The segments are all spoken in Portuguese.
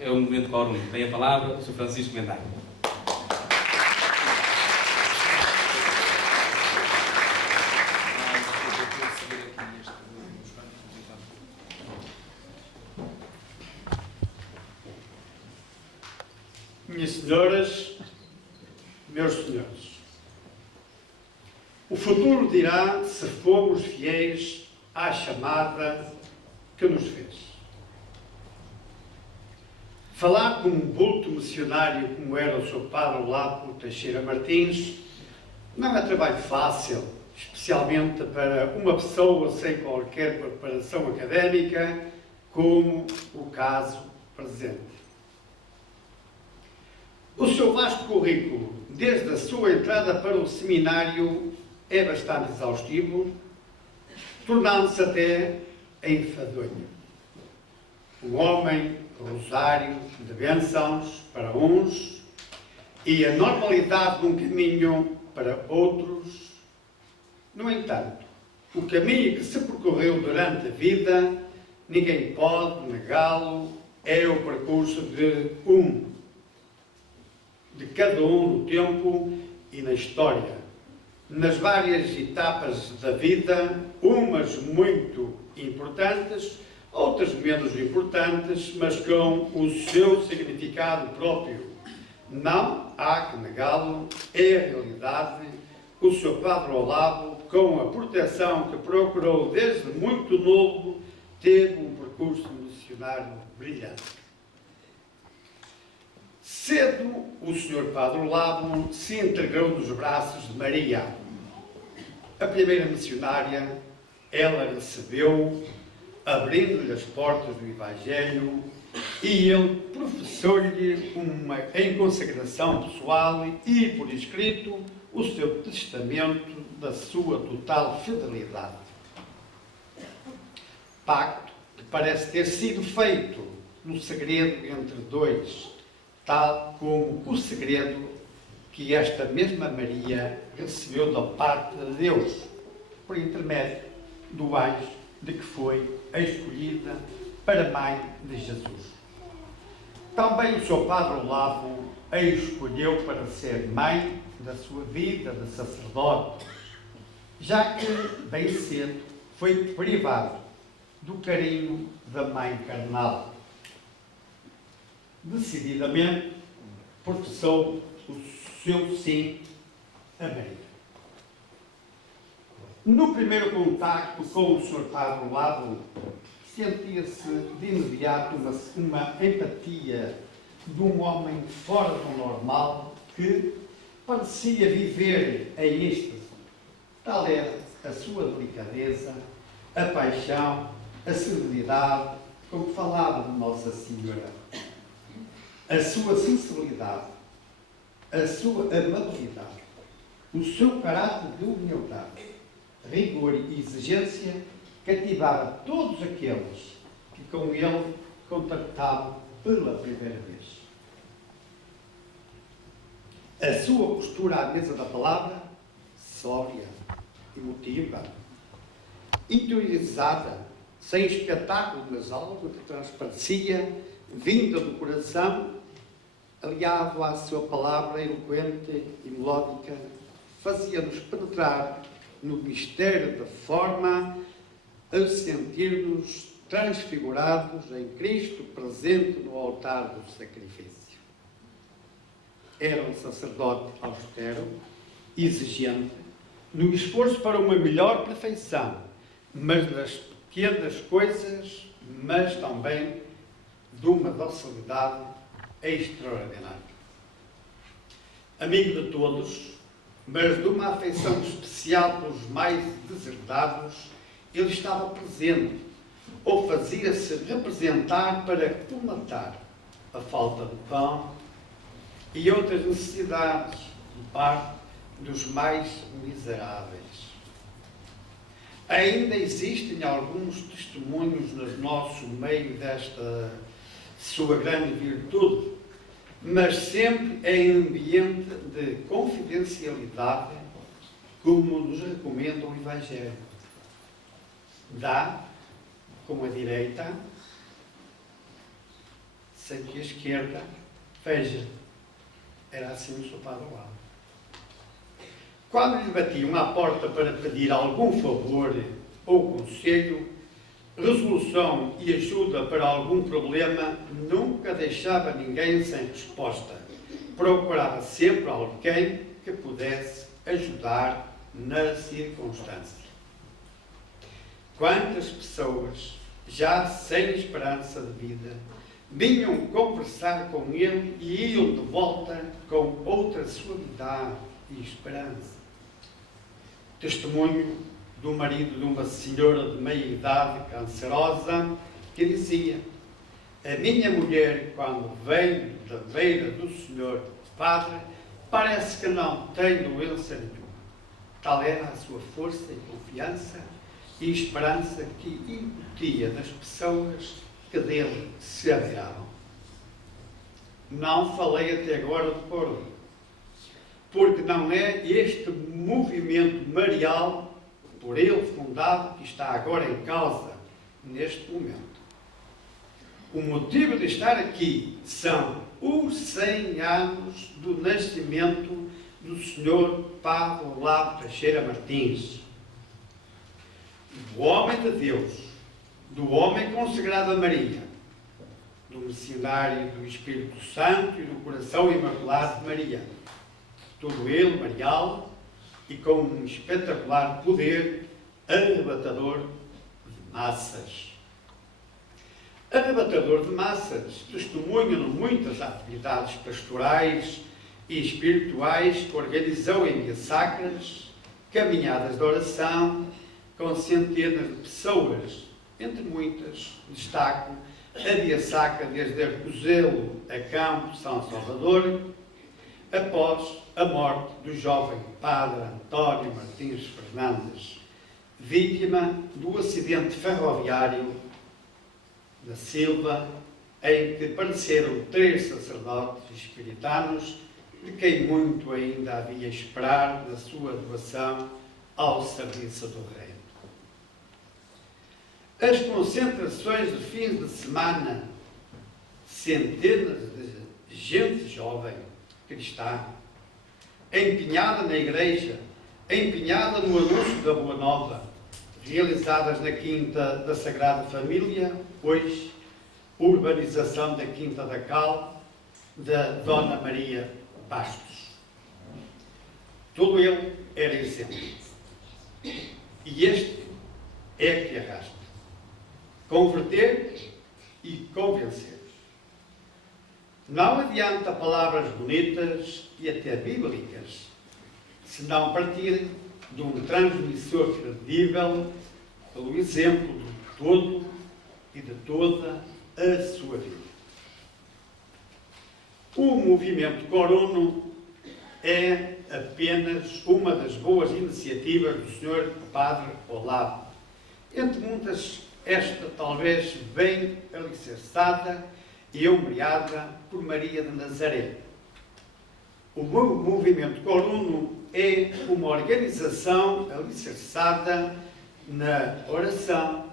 É um movimento quórum. Tem a palavra o Sr. Francisco Mendaio. Minhas senhoras, meus senhores, o futuro dirá se fomos fiéis à chamada que nos fez. Falar com um bulto missionário como era o Sr. Padre Olavo Teixeira Martins não é trabalho fácil, especialmente para uma pessoa sem qualquer preparação académica, como o caso presente. O seu vasto currículo, desde a sua entrada para o seminário, é bastante exaustivo, tornando-se até enfadonho. Um homem rosário de bênçãos para uns e a normalidade de um caminho para outros. No entanto, o caminho que se percorreu durante a vida, ninguém pode negá-lo, é o percurso de cada um no tempo e na história, nas várias etapas da vida, umas muito importantes, outras menos importantes, mas com o seu significado próprio. Não há que negá-lo, é a realidade. O Sr. Padre Olavo, com a proteção que procurou desde muito novo, teve um percurso missionário brilhante. Cedo, o Sr. Padre Olavo se integrou nos braços de Maria. A primeira missionária, ela recebeu, abrindo-lhe as portas do Evangelho, e ele professou-lhe em consagração pessoal e por escrito o seu testamento da sua total fidelidade. Pacto que parece ter sido feito no segredo entre dois, tal como o segredo que esta mesma Maria recebeu da parte de Deus, por intermédio do anjo de que foi a escolhida para mãe de Jesus. Também o seu Padre Olavo a escolheu para ser mãe da sua vida de sacerdote, já que, bem cedo, foi privado do carinho da mãe carnal. Decididamente, professou o seu sim a Maria. No primeiro contacto com o Sr. Padre Olavo, sentia-se de imediato uma empatia de um homem fora do normal que parecia viver em êxtase. Tal era a sua delicadeza, a paixão, a serenidade com que falava de Nossa Senhora, a sua sensibilidade, a sua amabilidade, o seu caráter de humildade, rigor e exigência cativava todos aqueles que com ele contactavam pela primeira vez. A sua postura à mesa da palavra, sóbria, emotiva, interiorizada, sem espetáculo, mas algo que transparecia, vinda do coração, aliado à sua palavra eloquente e melódica, fazia-nos penetrar no mistério da forma, a sentir-nos transfigurados em Cristo presente no altar do sacrifício. Era um sacerdote austero, exigente, no esforço para uma melhor perfeição, mas nas pequenas coisas, mas também de uma docilidade extraordinária. Amigo de todos, mas de uma afeição especial pelos mais deserdados, ele estava presente, ou fazia-se representar para colmatar a falta de pão e outras necessidades de parte dos mais miseráveis. Ainda existem alguns testemunhos no nosso meio desta sua grande virtude, mas sempre em ambiente de confidencialidade, como nos recomenda o Evangelho. Dá com a direita, sem que a esquerda veja. Era assim o seu padre ao lado. Quando lhe batiam à porta para pedir algum favor ou conselho, resolução e ajuda para algum problema, nunca deixava ninguém sem resposta. Procurava sempre alguém que pudesse ajudar na circunstância. Quantas pessoas, já sem esperança de vida, vinham conversar com ele e iam de volta com outra suavidade e esperança. Testemunho do marido de uma senhora de meia idade, cancerosa, que dizia: a minha mulher, quando vem da beira do senhor padre, parece que não tem doença nenhuma. Tal era a sua força e confiança e esperança que incutia nas pessoas que dele se abeiravam. Não falei até agora de coro, porque não é este movimento marial, por ele fundado, que está agora em causa neste momento. O motivo de estar aqui são os 100 anos do nascimento do Sr. Padre Olavo Teixeira Martins, do homem de Deus, do homem consagrado a Maria, do missionário do Espírito Santo e do coração imaculado de Maria. Todo ele, marial, e com um espetacular poder arrebatador de massas. Arrebatador de massas, testemunham muitas atividades pastorais e espirituais que organizou em vias sacras, caminhadas de oração, com centenas de pessoas, entre muitas, destaco a via sacra desde Arcozelo a Campo São Salvador, após a morte do jovem padre António Martins Fernandes, vítima do acidente ferroviário da Silva, em que pereceram 3 sacerdotes espiritanos, de quem muito ainda havia a esperar na sua doação ao serviço do Reino. As concentrações de fins de semana, centenas de gente jovem, cristã, empenhada na igreja, empenhada no anúncio da Boa Nova, realizadas na Quinta da Sagrada Família, hoje, urbanização da Quinta da Cal, da Dona Maria Bastos. Todo ele era exemplo. E este é que arrasta. Converter e convencer. Não adianta palavras bonitas e até bíblicas, se não partirem de um transmissor credível pelo exemplo de todo e de toda a sua vida. O movimento Corono é apenas uma das boas iniciativas do Sr. Padre Olavo. Entre muitas, esta talvez bem alicerçada e ombreada por Maria de Nazaré. O movimento Corono é uma organização alicerçada na oração,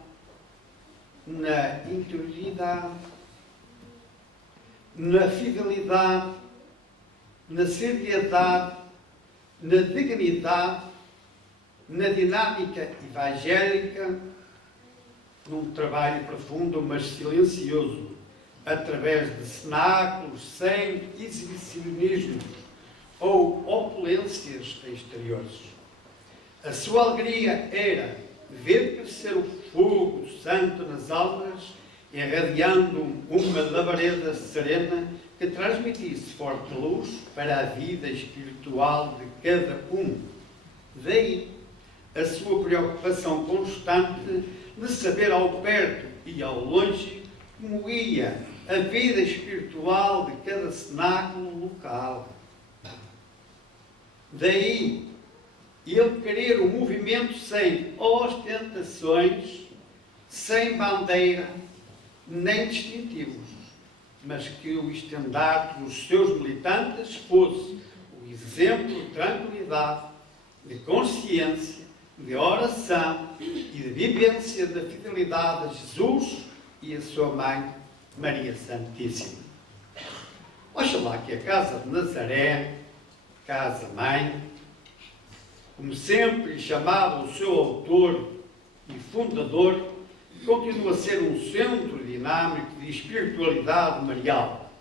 na interioridade, na fidelidade, na seriedade, na dignidade, na dinâmica evangélica, num trabalho profundo, mas silencioso, através de cenáculos sem exibicionismo ou opulências exteriores. A sua alegria era ver crescer o fogo santo nas almas, irradiando uma labareda serena que transmitisse forte luz para a vida espiritual de cada um. Daí a sua preocupação constante de saber ao perto e ao longe como ia a vida espiritual de cada cenáculo local. Daí ele querer um movimento sem ostentações, sem bandeira, nem distintivos, mas que o estandarte dos seus militantes fosse o exemplo de tranquilidade, de consciência, de oração e de vivência da fidelidade a Jesus e a sua mãe, Maria Santíssima. Oxalá que a Casa de Nazaré, casa-mãe, como sempre lhe chamava o seu autor e fundador, continua a ser um centro dinâmico de espiritualidade marial.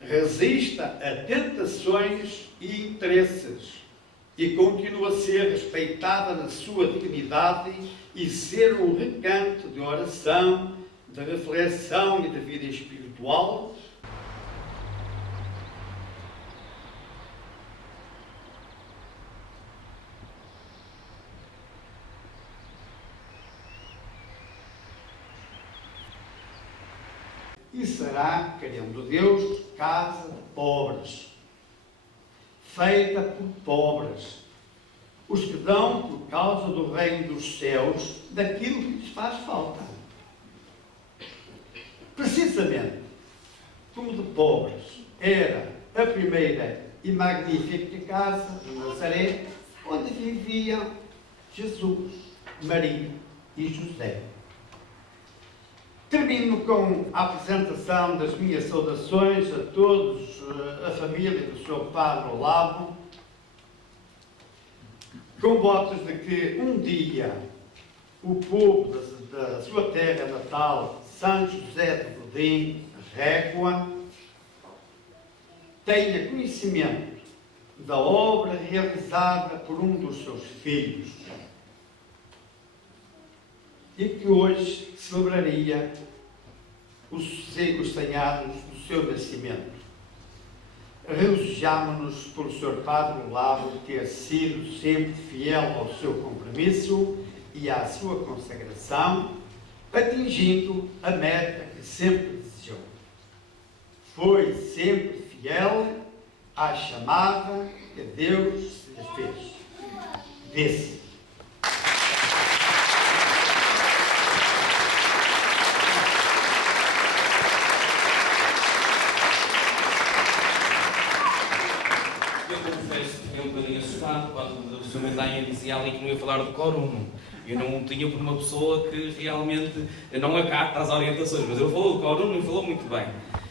Resista a tentações e interesses e continua a ser respeitada na sua dignidade e ser um recanto de oração, de reflexão e de vida espiritual. E será, querendo Deus, casa de pobres, feita por pobres, os que dão por causa do reino dos céus daquilo que lhes faz falta. Precisamente como de pobres era a primeira e magnífica casa de Nazaré, onde viviam Jesus, Maria e José. Termino com a apresentação das minhas saudações a todos, a família do Sr. Padre Olavo, com votos de que um dia o povo da sua terra natal, São José de Godem, Régua, tenha conhecimento da obra realizada por um dos seus filhos e que hoje celebraria os 100 anos do seu nascimento. Regozijamo-nos pelo Sr. Padre Olavo ter sido sempre fiel ao seu compromisso e à sua consagração, atingindo a meta que sempre desejou. Foi sempre fiel à chamada que Deus lhe fez. Desse. Quando o Sr. Mendanha dizia ali que não ia falar do quórum, eu não tinha por uma pessoa que realmente não acata as orientações, mas ele falou do quórum e falou muito bem.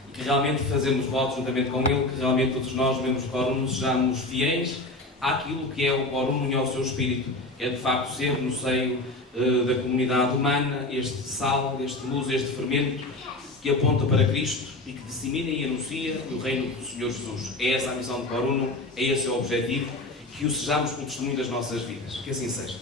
E que realmente fazemos votos juntamente com ele, que realmente todos nós, membros do quórum, sejamos fiéis àquilo que é o quórum e ao seu espírito, que é de facto ser no seio da comunidade humana este sal, este luz, este fermento que aponta para Cristo e que dissemina e anuncia o reino do Senhor Jesus. É essa a missão do quórum, é esse o objetivo, que o sejamos com o testemunho das nossas vidas. Que assim seja.